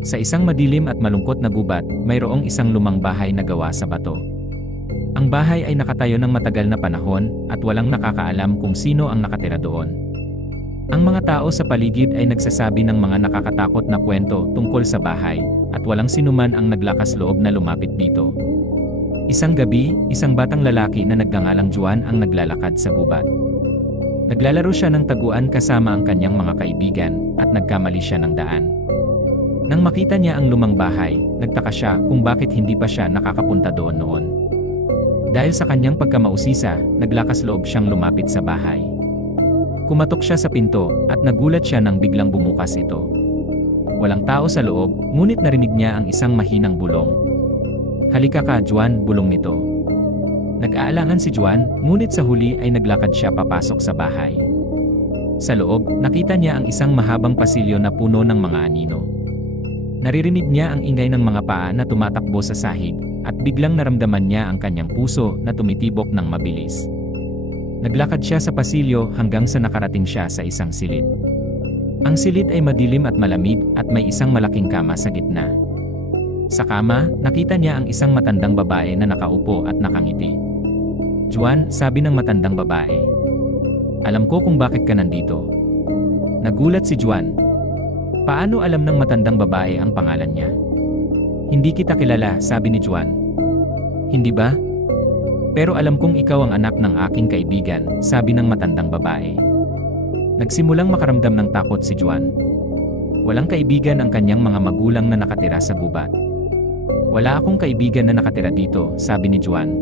Sa isang madilim at malungkot na gubat, mayroong isang lumang bahay na gawa sa bato. Ang bahay ay nakatayo ng matagal na panahon at walang nakakaalam kung sino ang nakatira doon. Ang mga tao sa paligid ay nagsasabi ng mga nakakatakot na kwento tungkol sa bahay at walang sinuman ang naglakas loob na lumapit dito. Isang gabi, isang batang lalaki na nagngangalang Juan ang naglalakad sa gubat. Naglalaro siya ng taguan kasama ang kanyang mga kaibigan at nagkamali siya ng daan. Nang makita niya ang lumang bahay, nagtaka siya kung bakit hindi pa siya nakakapunta doon noon. Dahil sa kanyang pagkamausisa, naglakas loob siyang lumapit sa bahay. Kumatok siya sa pinto at nagulat siya nang biglang bumukas ito. Walang tao sa loob, ngunit narinig niya ang isang mahinang bulong. "Halika ka, Juan," bulong nito. Nag-aalangan si Juan, ngunit sa huli ay naglakad siya papasok sa bahay. Sa loob, nakita niya ang isang mahabang pasilyo na puno ng mga anino. Naririnig niya ang ingay ng mga paa na tumatakbo sa sahig, at biglang naramdaman niya ang kanyang puso na tumitibok ng mabilis. Naglakad siya sa pasilyo hanggang sa nakarating siya sa isang silid. Ang silid ay madilim at malamig at may isang malaking kama sa gitna. Sa kama, nakita niya ang isang matandang babae na nakaupo at nakangiti. "Juan," sabi ng matandang babae. "Alam ko kung bakit ka nandito." Nagulat si Juan. Paano alam ng matandang babae ang pangalan niya? "Hindi kita kilala," sabi ni Juan. "Hindi ba? Pero alam kong ikaw ang anak ng aking kaibigan," sabi ng matandang babae. Nagsimulang makaramdam ng takot si Juan. Walang kaibigan ang kanyang mga magulang na nakatira sa gubat. "Wala akong kaibigan na nakatira dito," sabi ni Juan.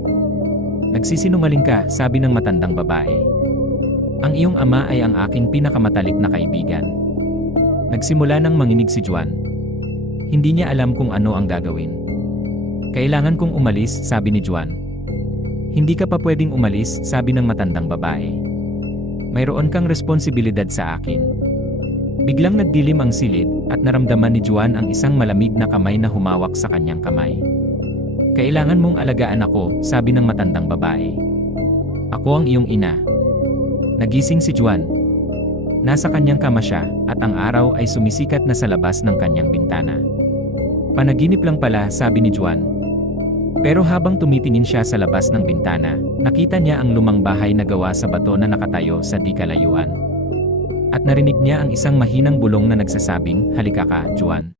"Nagsisinungaling ka," sabi ng matandang babae. "Ang iyong ama ay ang aking pinakamatalik na kaibigan." Nagsimula nang manginig si Juan. Hindi niya alam kung ano ang gagawin. "Kailangan kong umalis," sabi ni Juan. "Hindi ka pa pwedeng umalis," sabi ng matandang babae. "Mayroon kang responsibilidad sa akin." Biglang nagdilim ang silid at naramdaman ni Juan ang isang malamig na kamay na humawak sa kanyang kamay. "Kailangan mong alagaan ako," sabi ng matandang babae. "Ako ang iyong ina." Nagising si Juan. Nasa kanyang kama siya at ang araw ay sumisikat na sa labas ng kanyang bintana. "Panaginip lang pala," sabi ni Juan. Pero habang tumitingin siya sa labas ng bintana, nakita niya ang lumang bahay na gawa sa bato na nakatayo sa di kalayuan. At narinig niya ang isang mahinang bulong na nagsasabing, "Halika ka, Juan."